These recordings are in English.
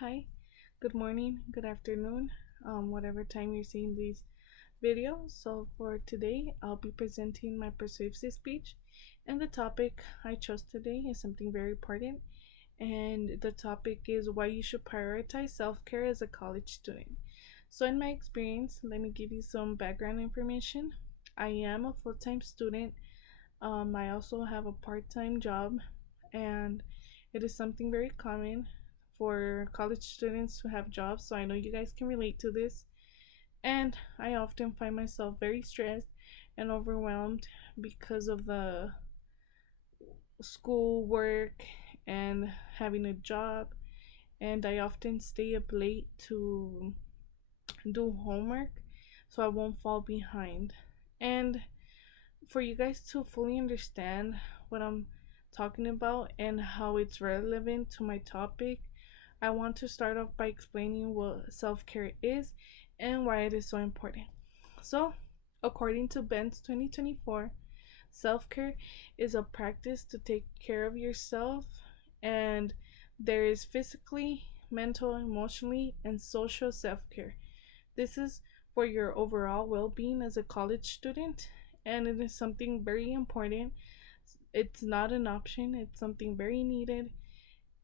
Hi, good morning, good afternoon, whatever time you're seeing these videos. So, for today, I'll be presenting my persuasive speech, and the topic I chose today is something very important. And the topic is why you should prioritize self care as a college student. So, in my experience, let me give you some background information. I am a full time student. I also have a part time job, and it is something very common for college students to have jobs. So I know you guys can relate to this. And I often find myself very stressed and overwhelmed because of the school work and having a job. And I often stay up late to do homework so I won't fall behind. And for you guys to fully understand what I'm talking about and how it's relevant to my topic, I want to start off by explaining what self care is and why it is so important. So, according to Ben's 2024, self care is a practice to take care of yourself, and there is physically, mental, emotionally, and social self care. This is for your overall well being as a college student, and it is something very important. It's not an option, it's something very needed.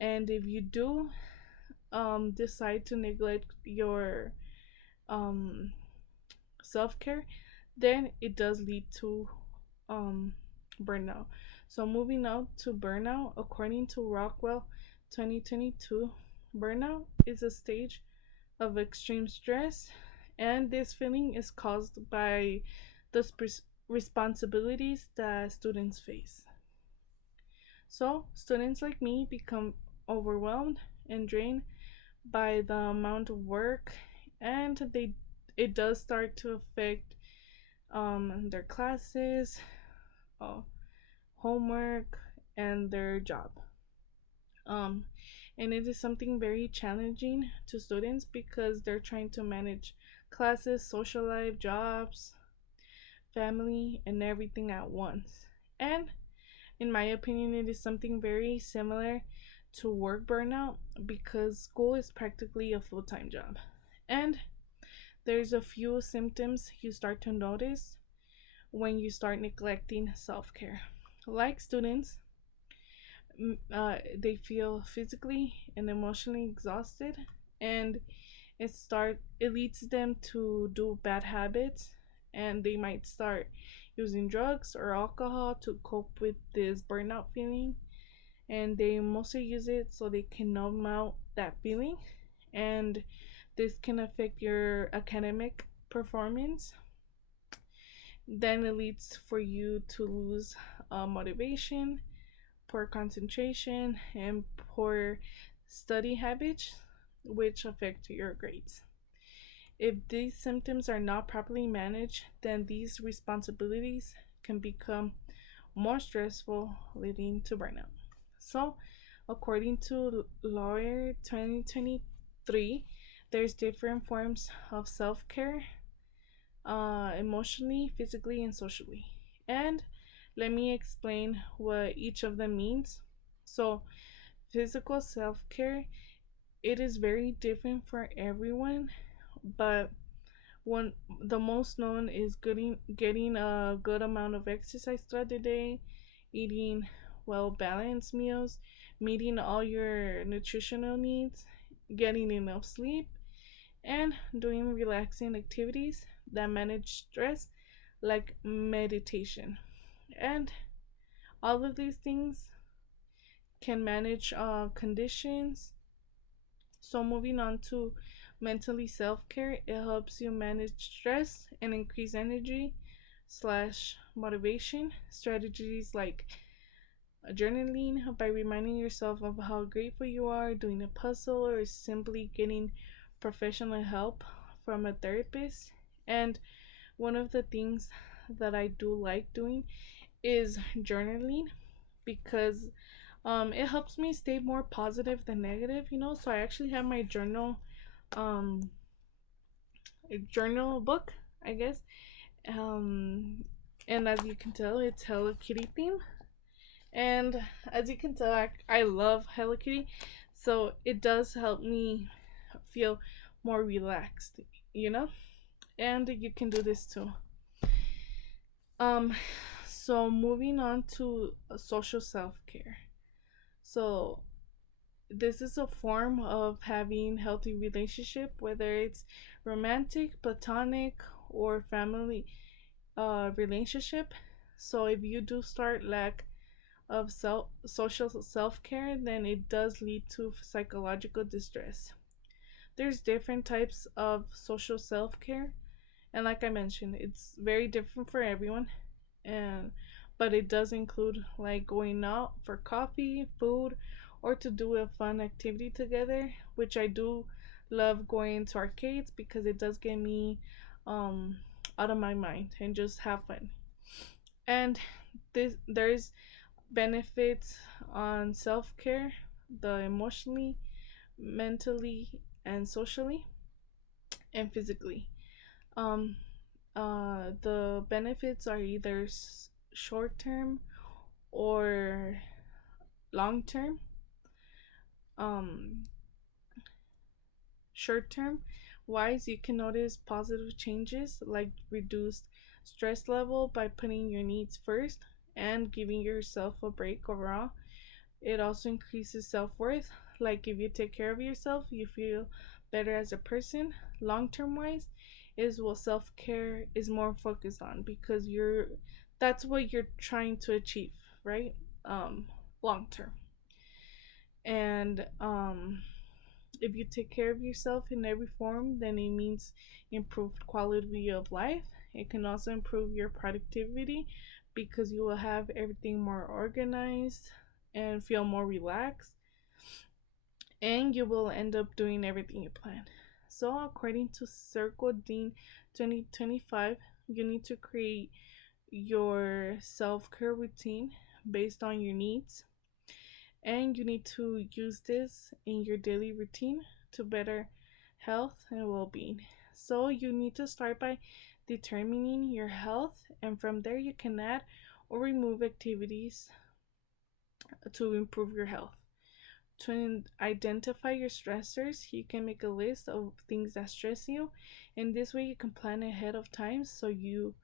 And if you do decide to neglect your um, self care, then it does lead to um, burnout. So, moving out to burnout, according to Rockwell 2022, burnout is a stage of extreme stress, and this feeling is caused by the responsibilities that students face. So, students like me become overwhelmed and drained by the amount of work, and it does start to affect their classes, uh, homework, and their job. Um, and it is something very challenging to students because they're trying to manage classes, social life, jobs, family, and everything at once. And in my opinion, it is something very similar to work burnout because school is practically a full time job. And there's a few symptoms you start to notice when you start neglecting self care. Like students, they feel physically and emotionally exhausted, and it leads them to do bad habits, and they might start using drugs or alcohol to cope with this burnout feeling, and they mostly use it so they can numb out that feeling, and this can affect your academic performance. Then it leads for you to lose motivation, poor concentration, and poor study habits, which affect your grades. If these symptoms are not properly managed, then these responsibilities can become more stressful, leading to burnout. So, according to Lawyer 2023, there's different forms of self care, emotionally, physically, and socially. And let me explain what each of them means. So, physical self care, it is very different for everyone, but one the most known is getting a good amount of exercise throughout the day, eating well balanced meals, meeting all your nutritional needs, getting enough sleep, and doing relaxing activities that manage stress like meditation. And all of these things can manage conditions. So, moving on to mentally self care, it helps you manage stress and increase energy slash motivation. Strategies like journaling by reminding yourself of how grateful you are, doing a puzzle, or simply getting professional help from a therapist. And one of the things that I do like doing is journaling because it helps me stay more positive than negative, so I actually have my um journal book, I guess. um and as you can tell, it's Hello Kitty theme, and as you can tell, I love Hello Kitty. So it does help me feel more relaxed, you know? And you can do this too. Um so moving on to social self-care. So this is a form of having healthy relationship, whether it's romantic, platonic, or family relationship. So if you do start lack of social self-care, then it does lead to psychological distress. There's different types of social self-care, and like I mentioned, it's very different for everyone. And but it does include like going out for coffee, food, or to do a fun activity together, which I do love going to arcades because it does get me um out of my mind and just have fun. And there's benefits on self-care, the emotionally, mentally, and socially and physically. Um the benefits are either short term or long term. Um, Short term wise, you can notice positive changes like reduced stress level by putting your needs first and giving yourself a break overall. It also increases self worth. Like if you take care of yourself, you feel better as a person. Long term wise, is what self care is more focused on because that's what you're trying to achieve, right? Long term. And if you take care of yourself in every form, then it means improved quality of life. It can also improve your productivity because you will have everything more organized and feel more relaxed, and you will end up doing everything you plan. So, according to Circle Dean 2025, you need to create your self care routine based on your needs, and you need to use this in your daily routine to better health and well-being. So you need to start by determining your health, and from there you can add or remove activities to improve your health. To identify your stressors, you can make a list of things that stress you, and this way you can plan ahead of time so you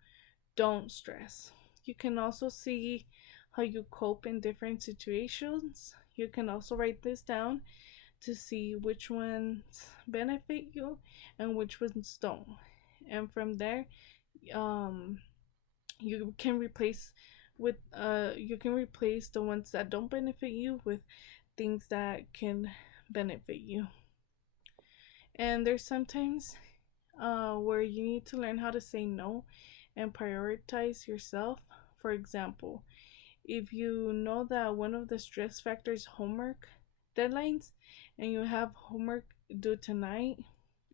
don't stress. You can also see how you cope in different situations. You can also write this down to see which ones benefit you and which ones don't. And from there, um, you can replace the ones that don't benefit you with things that can benefit you. And there's sometimes where you need to learn how to say no and prioritize yourself. For example, if you know that one of the stress factors is homework deadlines and you have homework due tonight,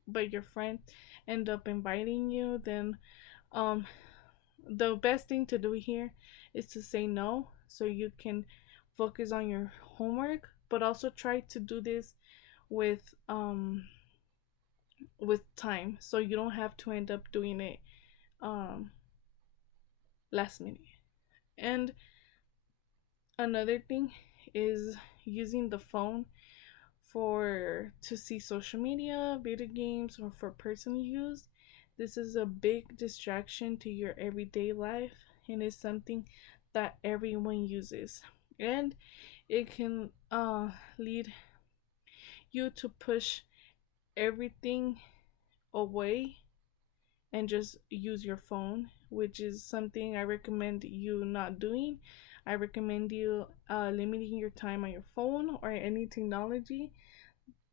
but your friend end up inviting you, then um the best thing to do here is to say no so you can focus on your homework, but also try to do this with time so you don't have to end up doing it um last minute. And another thing is using the phone for to see social media, video games, or for personal use. This is a big distraction to your everyday life and is something that everyone uses. And it can lead you to push everything away and just use your phone, which is something I recommend you not doing. I recommend you limiting your time on your phone or any technology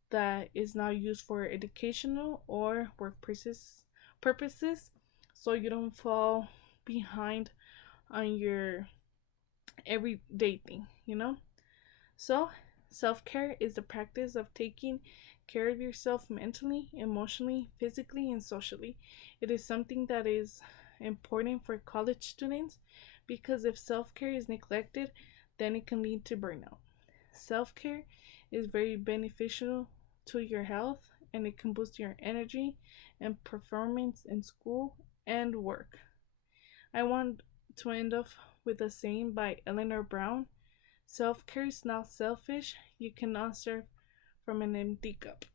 that is now used for educational or purposes so you don't fall behind on your everyday thing, you know? So, self care is the practice of taking care of yourself mentally, emotionally, physically, and socially. It is something that is important for college students because if self care is neglected, then it can lead to burnout. Self care is very beneficial to your health and it can boost your energy and performance in school and work. I want to end off with a saying by Eleanor Brown: self care is not selfish. You cannot serve from an empty cup.